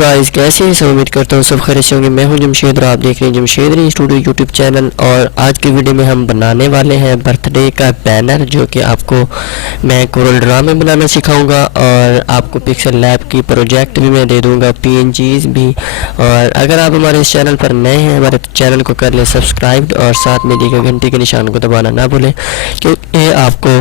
Guys कैसे हैं सब, उम्मीद करता हूँ सब खैरियत से होंगे। मैं हूं जमशेद और आप देख रहे हैं जमशेद स्टूडियो यूट्यूब चैनल। और आज की वीडियो में हम बनाने वाले हैं बर्थडे का बैनर, जो कि आपको मैं कोरल ड्रा में बनाना सिखाऊंगा और आपको पिक्सल लैब की प्रोजेक्ट भी मैं दे दूंगा, PNGs भी। और अगर आप हमारे इस चैनल पर नए हैं, हमारे चैनल को कर लें सब्सक्राइब और साथ में दिए गए घंटे के निशान को दबाना ना भूलें, क्योंकि आपको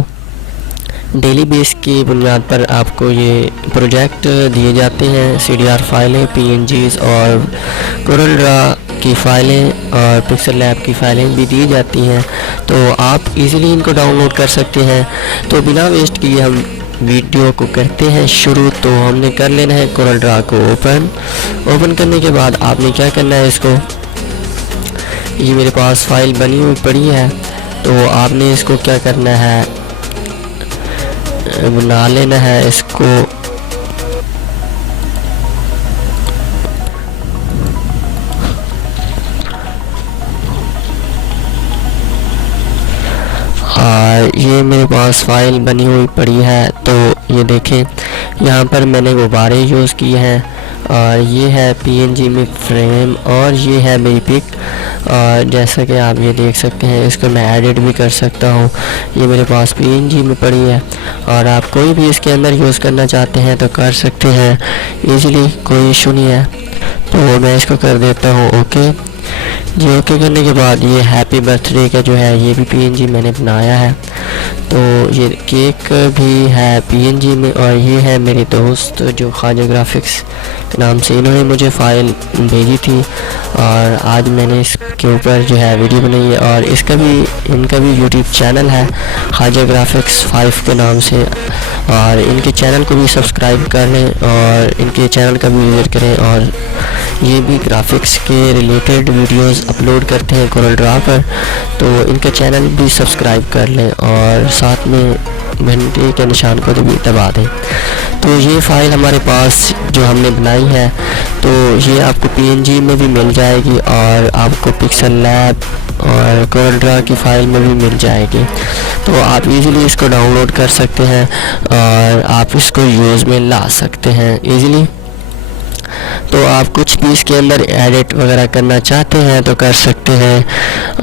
डेली बेस की बुनियाद पर आपको ये प्रोजेक्ट दिए जाते हैं। CDR फाइलें, PNGs और कोरल ड्रा की फाइलें और पिक्सल लैब की फाइलें भी दी जाती हैं, तो आप इजीली इनको डाउनलोड कर सकते हैं। तो बिना वेस्ट किए हम वीडियो को करते हैं शुरू। तो हमने कर लेना है कोरल ड्रा को ओपन करने के बाद आपने क्या करना है, इसको, ये मेरे पास फाइल बनी हुई पड़ी है, तो आपने इसको क्या करना है, बना लेना है इसको। ये मेरे पास फाइल बनी हुई पड़ी है, तो ये देखें यहाँ पर मैंने गुब्बारे यूज़ किए हैं और ये है PNG में फ्रेम और ये है मेरी पिक। और जैसा कि आप ये देख सकते हैं, इसको मैं एडिट भी कर सकता हूँ। ये मेरे पास PNG में पड़ी है और आप कोई भी इसके अंदर यूज़ करना चाहते हैं तो कर सकते हैं इजीली, कोई इशू नहीं है। तो मैं इसको कर देता हूँ ओके जी। ओके करने के बाद ये हैप्पी बर्थडे का जो है ये भी PNG मैंने बनाया है, तो ये केक भी है PNG में। और ये है मेरे दोस्त जो ख्वाजा ग्राफिक्स के नाम से, इन्होंने मुझे फ़ाइल भेजी थी और आज मैंने इसके ऊपर जो है वीडियो बनाई है। और इनका भी यूट्यूब चैनल है ख्वाजा ग्राफिक्स 5 के नाम से, और इनके चैनल को भी सब्सक्राइब कर लें और इनके चैनल का भी विजिट करें। और ये भी ग्राफिक्स के रिलेटेड वीडियोस अपलोड करते हैं कोरल ड्रा पर, तो इनका चैनल भी सब्सक्राइब कर लें और साथ में घंटे के निशान को भी दबा दें। तो ये फ़ाइल हमारे पास जो हमने बनाई है, तो ये आपको PNG में भी मिल जाएगी और आपको पिक्सल लैब और कोरल ड्रा की फ़ाइल में भी मिल जाएगी। तो आप इजीली इसको डाउनलोड कर सकते हैं और आप इसको यूज़ में ला सकते हैं इजीली। तो आप कुछ भी इसके अंदर एडिट वगैरह करना चाहते हैं तो कर सकते हैं।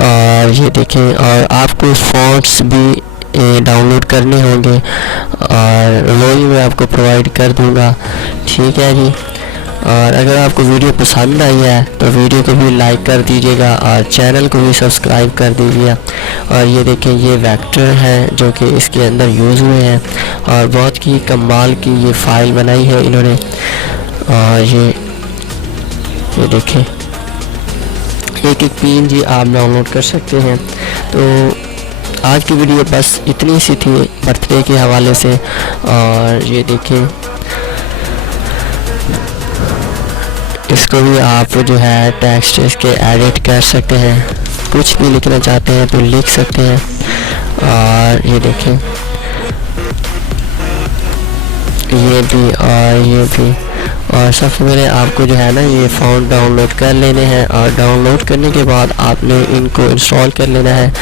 और ये देखें, और आपको फ़ॉन्ट्स भी डाउनलोड करने होंगे और वो ही मैं आपको प्रोवाइड कर दूंगा, ठीक है जी। और अगर आपको वीडियो पसंद आई है तो वीडियो को भी लाइक कर दीजिएगा और चैनल को भी सब्सक्राइब कर दीजिएगा। और ये देखें, ये वेक्टर हैं जो कि इसके अंदर यूज़ हुए हैं और बहुत ही कमाल की ये फ़ाइल बनाई है इन्होंने। और ये देखें, एक PNG आप डाउनलोड कर सकते हैं। तो आज की वीडियो बस इतनी सी थी बर्थडे के हवाले से। और ये देखें, इसको भी आप जो है टेक्स्ट इसके एडिट कर सकते हैं, कुछ भी लिखना चाहते हैं तो लिख सकते हैं। और ये देखें, ये भी और ये भी। और सबसे पहले आपको जो है ना ये फ़ॉन्ट डाउनलोड कर लेने हैं और डाउनलोड करने के बाद आपने इनको इंस्टॉल कर लेना है।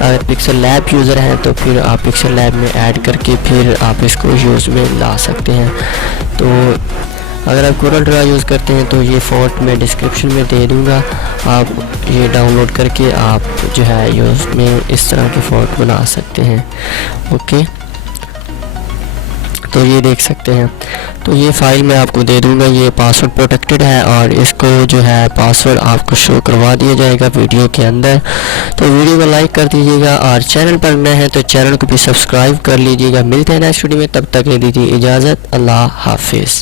अगर पिक्सल लैब यूज़र हैं तो फिर आप पिक्सल लैब में ऐड करके फिर आप इसको यूज़ में ला सकते हैं। तो अगर आप कोरल ड्रा यूज़ करते हैं तो ये फ़ॉन्ट मैं डिस्क्रिप्शन में दे दूँगा, आप ये डाउनलोड करके आप जो है यूज़ में इस तरह के फ़ॉन्ट बना सकते हैं ओके। तो ये देख सकते हैं, तो ये फ़ाइल मैं आपको दे दूंगा, ये पासवर्ड प्रोटेक्टेड है और इसको जो है पासवर्ड आपको शो करवा दिया जाएगा वीडियो के अंदर। तो वीडियो को लाइक कर दीजिएगा और चैनल पर नए हैं तो चैनल को भी सब्सक्राइब कर लीजिएगा। मिलते हैं नेक्स्ट वीडियो में, तब तक ले दीजिए इजाज़त। अल्लाह हाफिज़।